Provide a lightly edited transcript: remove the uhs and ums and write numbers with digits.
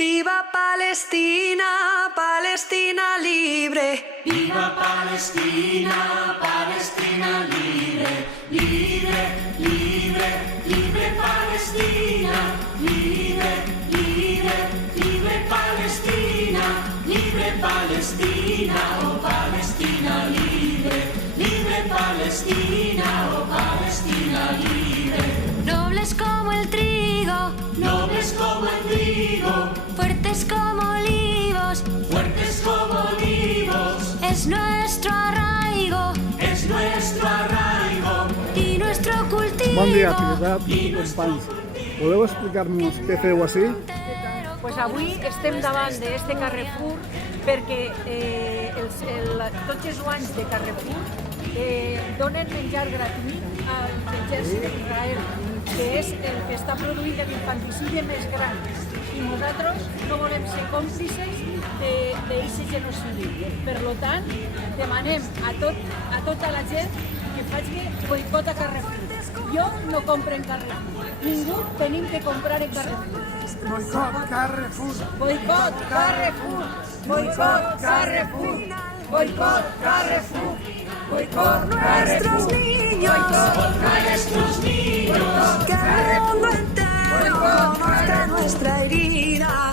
Viva Palestina, Palestina libre. Viva Palestina, Palestina libre, libre, libre, libre Palestina, libre, libre, libre Palestina, libre Palestina, oh Palestina libre, libre Palestina, oh Palestina libre. Nobles como el trigo, nobles como el trigo, fuertes como olivos, fuertes como olivos, es nuestro arraigo y nuestro cultivo. Bon dia, Trinitat i companys. Podeu explicar-nos què feu ací? Pues avui estem davant d'este Carrefour perquè tots els anys de Carrefour donen menjar gratuït a l'exèrcit d'Israel, que és el que està produint l'infanticidi més gran. I nosaltres no volem ser còmplices d'aquest genocidi. Per tant, demanem a tota la gent que faci boicot a Carrefour. Jo no compro en Carrefour. Ningú tenim que comprar en Carrefour. Boicot Carrefour! Boicot Carrefour! Boicot Carrefour! Boicot Carrefour! Boicot Nuestros niños, nuestros niños, que el mundo entero conozca nuestra herida.